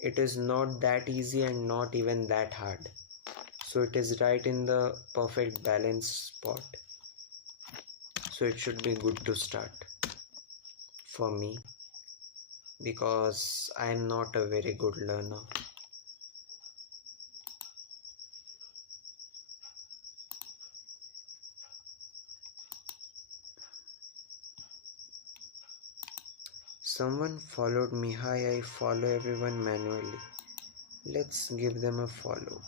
it is not that easy and not even that hard. So it is right in the perfect balance spot. So it should be good to start for me because I am not a very good learner. Someone followed me. Hi, I follow everyone manually. Let's give them a follow.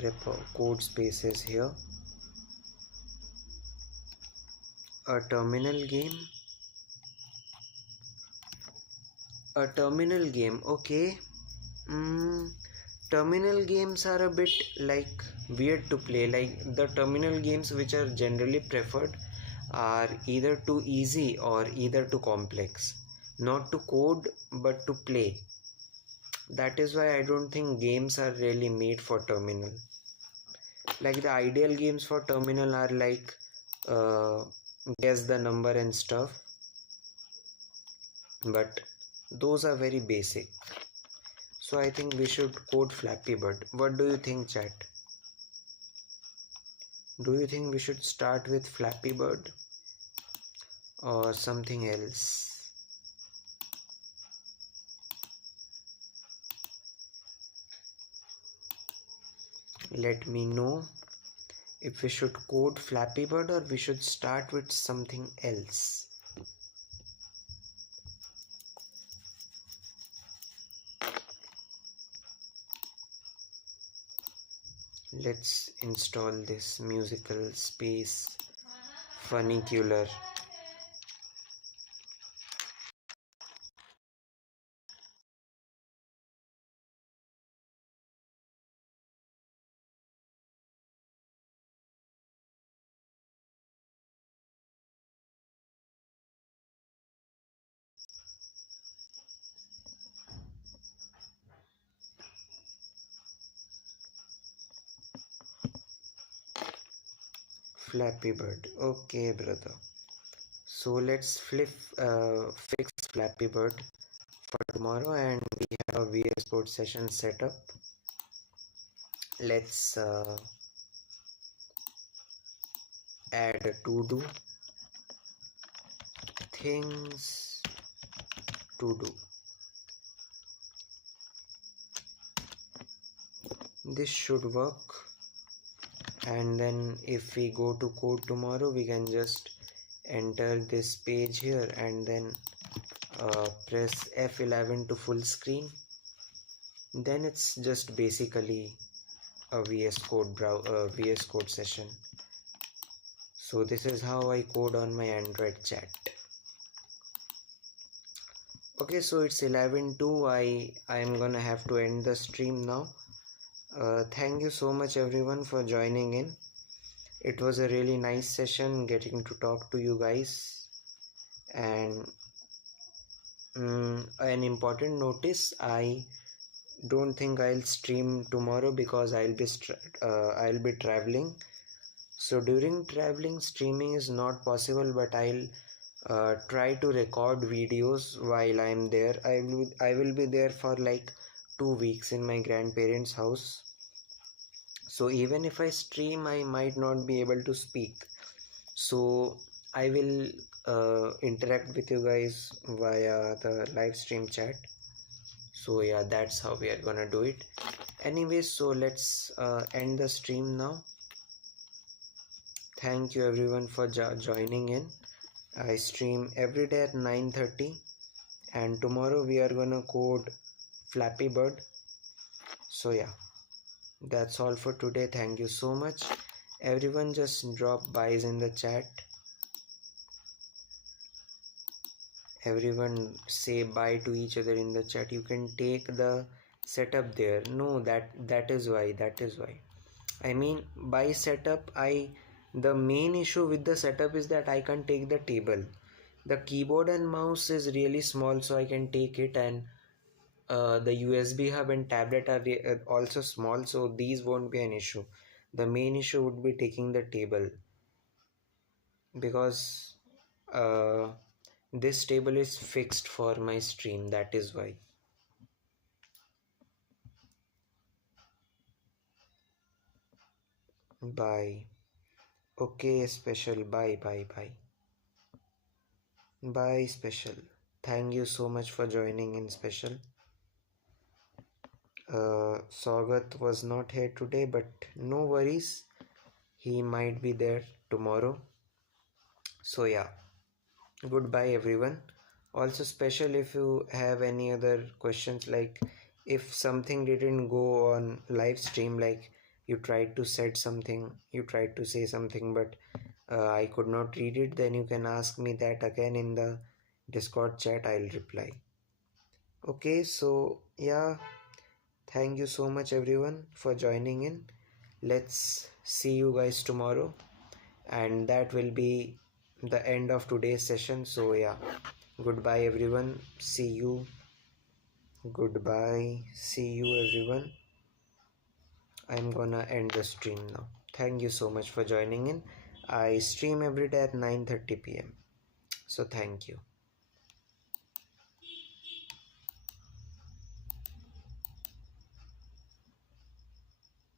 Repo code spaces here. A terminal game. A terminal game. Okay. Terminal games are a bit like weird to play. Like the terminal games which are generally preferred are either too easy or either too complex. Not to code but to play. That is why I don't think games are really made for terminal. Like the ideal games for terminal are like guess the number and stuff, but those are very basic. So I think we should code Flappy Bird. What do you think, chat? Do you think we should start with Flappy Bird or something else? Let me know if we should code Flappy Bird or we should start with something else. Let's install this musical space funicular. Flappy Bird. Okay, brother. So let's fix Flappy Bird for tomorrow, and we have a VS Code session set up. Let's add a to-do, things to do. This should work. And then if we go to code tomorrow, we can just enter this page here and then press F11 to full screen. Then it's just basically a VS Code session. So this is how I code on my Android chat. Okay, so it's 11:02. I am gonna have to end the stream now. Thank you so much everyone for joining in. It was a really nice session getting to talk to you guys. And an important notice, I don't think I'll stream tomorrow because I'll be traveling. So during traveling, streaming is not possible, but I'll try to record videos while I'm there. I will be there for like 2 weeks in my grandparents' house. So even if I stream, I might not be able to speak. So I will interact with you guys via the live stream chat. So yeah, that's how we are gonna do it. Anyways, so let's end the stream now. Thank you everyone for joining in. I stream every day at 9:30, and tomorrow we are gonna code Flappy Bird. So yeah, that's all for today. Thank you so much. Everyone just drop buys in the chat. Everyone say bye to each other in the chat. You can take the setup there. No, that is why. I mean, by setup, the main issue with the setup is that I can't take the table. The keyboard and mouse is really small, so I can take it, and the USB hub and tablet are also small, so these won't be an issue. The main issue would be taking the table, because uh, this table is fixed for my stream. That is why. Bye. Okay, special. Bye, bye, bye. Bye, special. Thank you so much for joining in, special. Sagat was not here today, but no worries. He might be there tomorrow. So yeah, goodbye everyone. Also special, if you have any other questions, like if something didn't go on live stream, like you tried to set something, you tried to say something, but I could not read it, then you can ask me that again in the Discord chat. I'll reply. Okay, so yeah, thank you so much everyone for joining in. Let's see you guys tomorrow, and that will be the end of today's session. So yeah, goodbye everyone. See you. Goodbye. See you everyone. I'm gonna end the stream now. Thank you so much for joining in. I stream every day at 9:30 p.m. So thank you.